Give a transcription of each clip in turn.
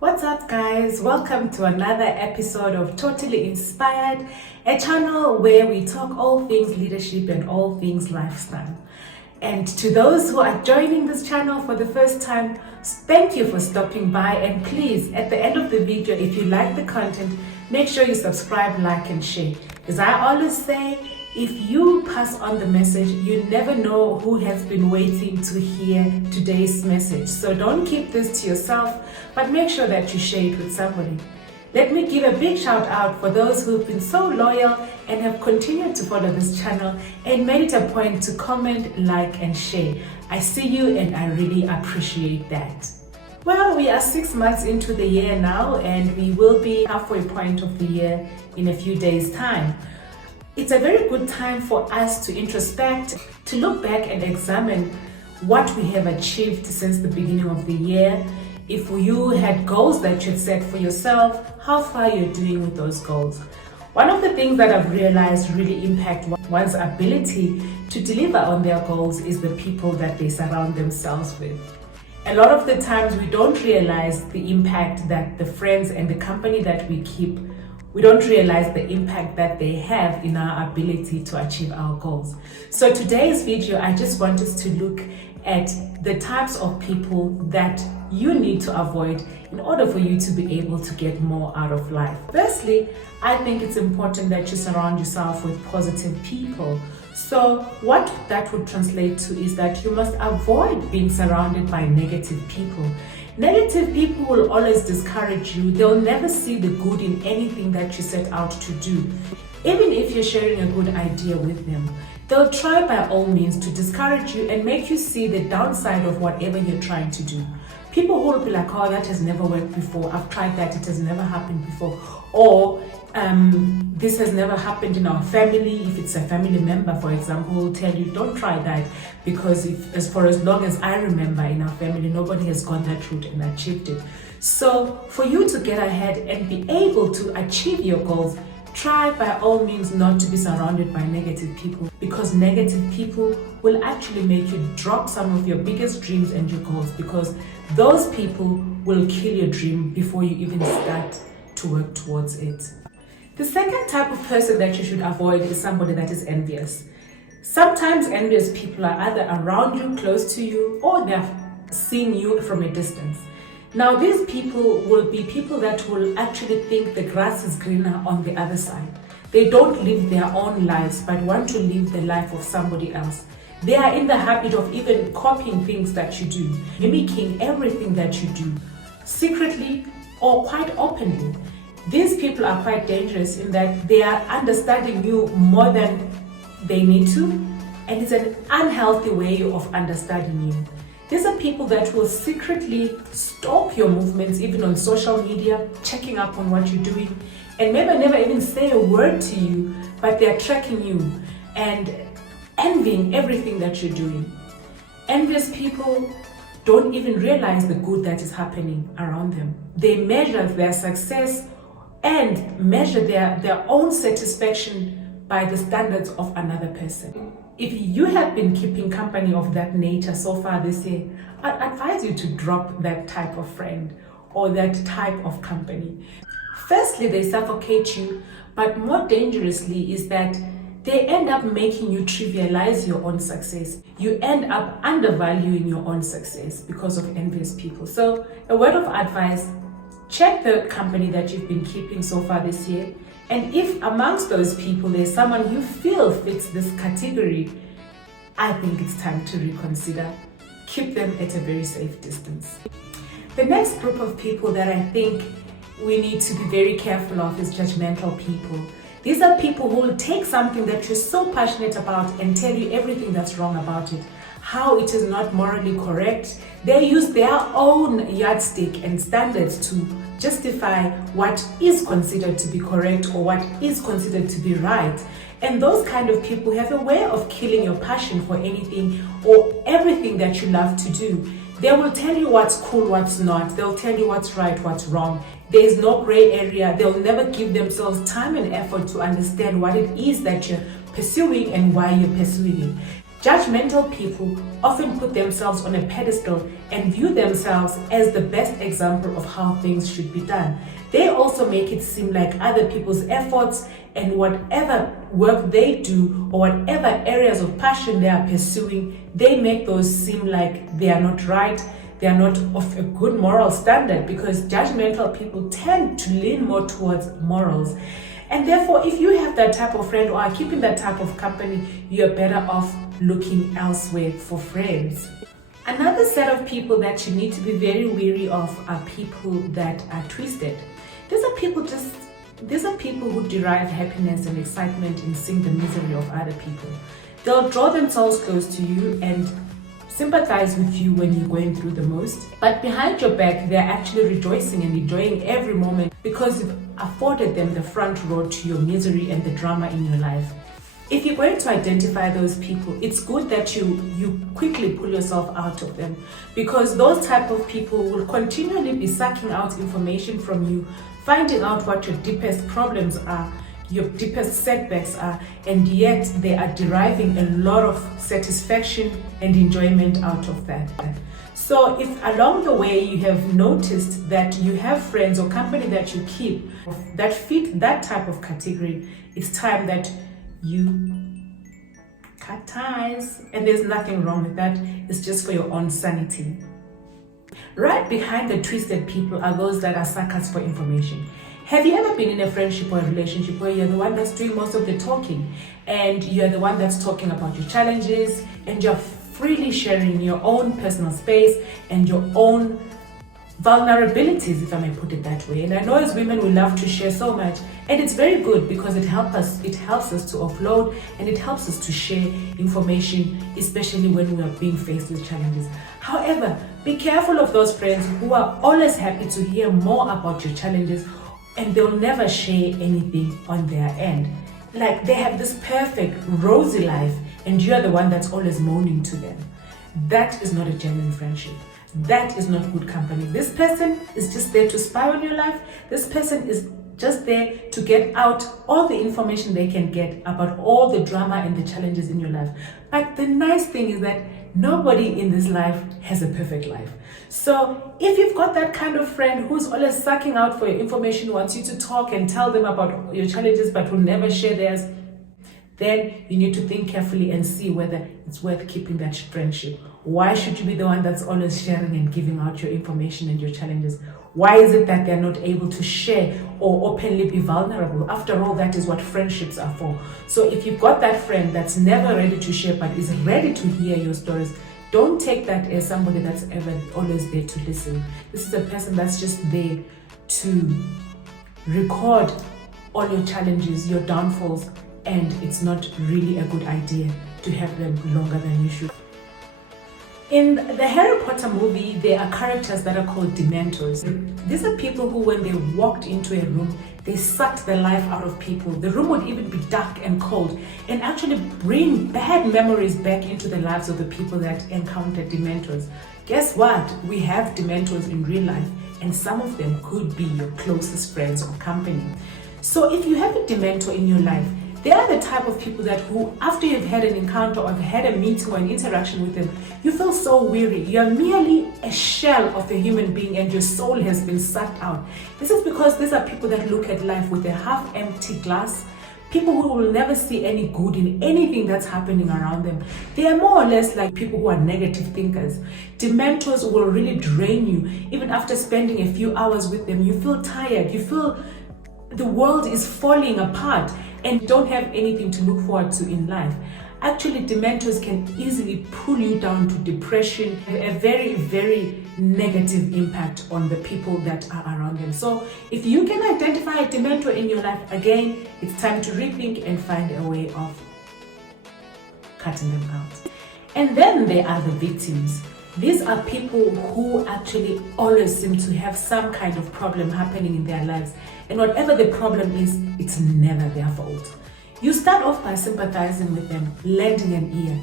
What's up, guys? Welcome to another episode of Totally Inspired, a channel where we talk all things leadership and all things lifestyle. And to those who are joining this channel for the first time, thank you for stopping by. And please, at the end of the video, if you like the content, make sure you subscribe, like, and share. As I always say, if you pass on the message, you never know who has been waiting to hear today's message. So don't keep this to yourself, but make sure that you share it with somebody. Let me give a big shout out for those who've been so loyal and have continued to follow this channel and made it a point to comment, like, and share. I see you and I really appreciate that. Well, we are 6 months into the year now, and we will be halfway point of the year in a few days' time. It's a very good time for us to introspect, to look back and examine what we have achieved since the beginning of the year. If you had goals that you had set for yourself, how far you're doing with those goals. One of the things that I've realized really impact one's ability to deliver on their goals is the people that they surround themselves with. A lot of the times we don't realize the impact that the friends and the company that we keep, we don't realize the impact that they have in our ability to achieve our goals. So today's video, I just want us to look at the types of people that you need to avoid in order for you to be able to get more out of life. Firstly, I think it's important that you surround yourself with positive people. So what that would translate to is that you must avoid being surrounded by negative people. Negative people will always discourage you. They'll never see the good in anything that you set out to do. Even if you're sharing a good idea with them, they'll try by all means to discourage you and make you see the downside of whatever you're trying to do. People who will be like, oh, that has never worked before. I've tried that, it has never happened before. Or this has never happened in our family. If it's a family member, for example, will tell you, don't try that, because for as long as I remember in our family, nobody has gone that route and achieved it. So for you to get ahead and be able to achieve your goals, try by all means not to be surrounded by negative people, because negative people will actually make you drop some of your biggest dreams and your goals, because those people will kill your dream before you even start to work towards it. The second type of person that you should avoid is somebody that is envious. Sometimes envious people are either around you, close to you, or they're seeing you from a distance. Now, these people will be people that will actually think the grass is greener on the other side. They don't live their own lives, but want to live the life of somebody else. They are in the habit of even copying things that you do, mimicking everything that you do, secretly or quite openly. These people are quite dangerous in that they are understanding you more than they need to, and it's an unhealthy way of understanding you. These are people that will secretly stalk your movements, even on social media, checking up on what you're doing, and maybe never even say a word to you, but they're tracking you and envying everything that you're doing. Envious people don't even realize the good that is happening around them. They measure their success and measure their own satisfaction by the standards of another person. If you have been keeping company of that nature so far this year, I'd advise you to drop that type of friend or that type of company. Firstly, they suffocate you, but more dangerously is that they end up making you trivialize your own success. You end up undervaluing your own success because of envious people. So a word of advice, check the company that you've been keeping so far this year. And if amongst those people there's someone you feel fits this category, I think it's time to reconsider. Keep them at a very safe distance. The next group of people that I think we need to be very careful of is judgmental people. These are people who will take something that you're so passionate about and tell you everything that's wrong about it, how it is not morally correct. They use their own yardstick and standards to justify what is considered to be correct or what is considered to be right. And those kind of people have a way of killing your passion for anything or everything that you love to do. They will tell you what's cool, what's not. They'll tell you what's right, what's wrong. There is no gray area. They'll never give themselves time and effort to understand what it is that you're pursuing and why you're pursuing it. Judgmental people often put themselves on a pedestal and view themselves as the best example of how things should be done. They also make it seem like other people's efforts and whatever work they do or whatever areas of passion they are pursuing, they make those seem like they are not right, they are not of a good moral standard, because judgmental people tend to lean more towards morals. And therefore, if you have that type of friend or are keeping that type of company, you're better off looking elsewhere for friends. Another set of people that you need to be very wary of are people that are twisted. These are people who derive happiness and excitement in seeing the misery of other people. They'll draw themselves close to you and sympathize with you when you're going through the most, but behind your back they're actually rejoicing and enjoying every moment because you've afforded them the front row to your misery and the drama in your life. If you're going to identify those people, it's good that you quickly pull yourself out of them, because those type of people will continually be sucking out information from you, finding out what your deepest problems are, your deepest setbacks are, and yet they are deriving a lot of satisfaction and enjoyment out of that. So if along the way you have noticed that you have friends or company that you keep that fit that type of category, it's time that you cut ties. And there's nothing wrong with that. It's just for your own sanity. Right behind the twisted people are those that are suckers for information. Have you ever been in a friendship or a relationship where you're the one that's doing most of the talking, and you're the one that's talking about your challenges, and you're freely sharing your own personal space and your own vulnerabilities, if I may put it that way? And I know as women we love to share so much, and it's very good because it helps us to offload, and it helps us to share information, especially when we are being faced with challenges. However, be careful of those friends who are always happy to hear more about your challenges, and they'll never share anything on their end. Like they have this perfect rosy life and you're the one that's always moaning to them. That is not a genuine friendship. That is not good company. This person is just there to spy on your life. This person is just there to get out all the information they can get about all the drama and the challenges in your life. But the nice thing is that nobody in this life has a perfect life. So if you've got that kind of friend who's always sucking out for your information, wants you to talk and tell them about your challenges but will never share theirs, then you need to think carefully and see whether it's worth keeping that friendship. Why should you be the one that's always sharing and giving out your information and your challenges? Why is it that they're not able to share or openly be vulnerable? After all, that is what friendships are for. So if you've got that friend that's never ready to share but is ready to hear your stories, don't take that as somebody that's ever always there to listen. This is a person that's just there to record all your challenges, your downfalls, and it's not really a good idea to have them longer than you should. In the Harry Potter movie, there are characters that are called Dementors. These are people who, when they walked into a room, they sucked the life out of people. The room would even be dark and cold and actually bring bad memories back into the lives of the people that encountered Dementors. Guess what? We have Dementors in real life, and some of them could be your closest friends or company. So if you have a Dementor in your life, they are the type of people that who, after you've had an encounter or had a meeting or an interaction with them, you feel so weary. You're merely a shell of a human being and your soul has been sucked out. This is because these are people that look at life with a half-empty glass, people who will never see any good in anything that's happening around them. They are more or less like people who are negative thinkers. Dementors will really drain you. Even after spending a few hours with them, you feel tired. You feel the world is falling apart and don't have anything to look forward to in life. Actually, Dementors can easily pull you down to depression, a very, very negative impact on the people that are around them. So if you can identify a Dementor in your life, again, it's time to rethink and find a way of cutting them out. And then there are the victims. These are people who actually always seem to have some kind of problem happening in their lives. And whatever the problem is, it's never their fault. You start off by sympathizing with them, lending an ear.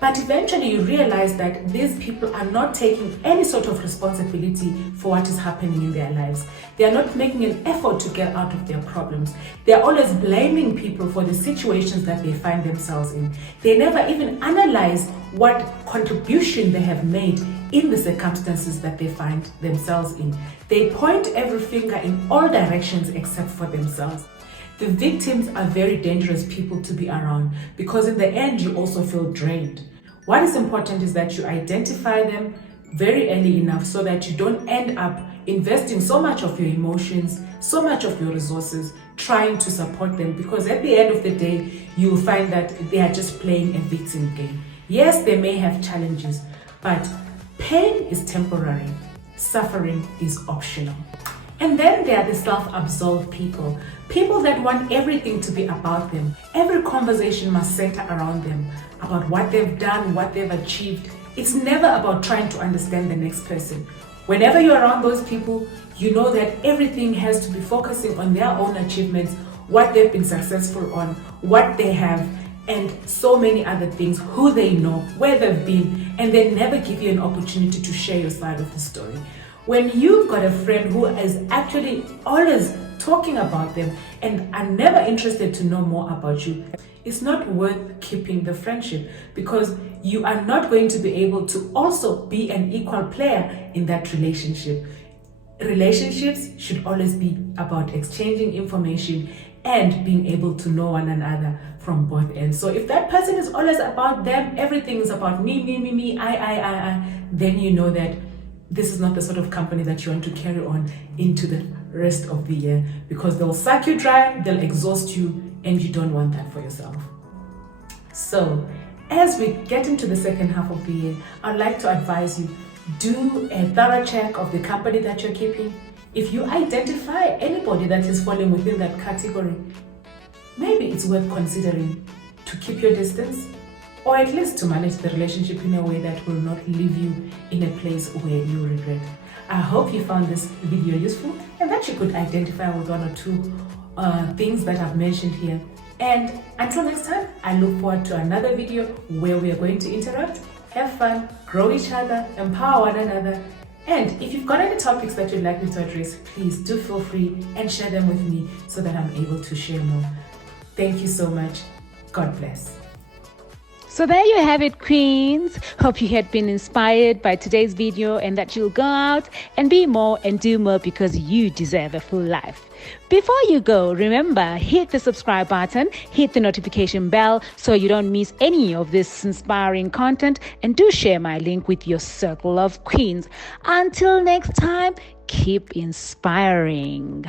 But eventually you realize that these people are not taking any sort of responsibility for what is happening in their lives. They are not making an effort to get out of their problems. They are always blaming people for the situations that they find themselves in. They never even analyze what contribution they have made in the circumstances that they find themselves in. They point every finger in all directions except for themselves. The victims are very dangerous people to be around because in the end you also feel drained. What is important is that you identify them very early enough so that you don't end up investing so much of your emotions, so much of your resources trying to support them, because at the end of the day you'll find that they are just playing a victim game. Yes, they may have challenges, but pain is temporary, suffering is optional. And then there are the self-absorbed people that want everything to be about them. Every conversation must center around them, about what they've done, what they've achieved. It's never about trying to understand the next person. Whenever you're around those people, you know that everything has to be focusing on their own achievements, what they've been successful on, what they have, and so many other things, who they know, where they've been, and they never give you an opportunity to share your side of the story. When you've got a friend who is actually always talking about them and are never interested to know more about you, it's not worth keeping the friendship, because you are not going to be able to also be an equal player in that relationship. Relationships should always be about exchanging information and being able to know one another from both ends. So if that person is always about them, everything is about me, I, then you know that this is not the sort of company that you want to carry on into the rest of the year, because they'll suck you dry, they'll exhaust you, and you don't want that for yourself. So as we get into the second half of the year, I'd like to advise you, do a thorough check of the company that you're keeping. If you identify anybody that is falling within that category, maybe it's worth considering to keep your distance, or at least to manage the relationship in a way that will not leave you in a place where you regret. I hope you found this video useful and that you could identify with one or two things that I've mentioned here. And until next time, I look forward to another video where we are going to interact, have fun, grow each other, empower one another. And if you've got any topics that you'd like me to address, please do feel free and share them with me so that I'm able to share more. Thank you so much. God bless. So there you have it, queens. Hope you had been inspired by today's video and that you'll go out and be more and do more, because you deserve a full life. Before you go, remember, hit the subscribe button, hit the notification bell so you don't miss any of this inspiring content, and do share my link with your circle of queens. Until next time, keep inspiring.